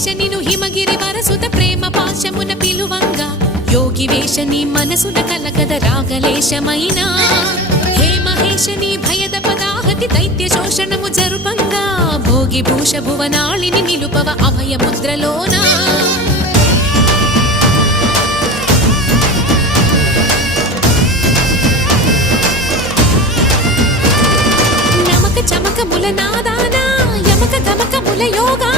మహేశ నిను హిమగిరి వరసుత ప్రేమ పాశమున పిలువంగా యోగి వేషని మనసున కలకద రాగలేశమైనా హే మహేశని భయద పదాహతి దైత్య శోషణము జరుపంగా భోగి భూష భువనాళిని నిలుపవ అభయ ముద్రలోనా నమక చమక ముల నాదానా యమక గమక ముల యోగా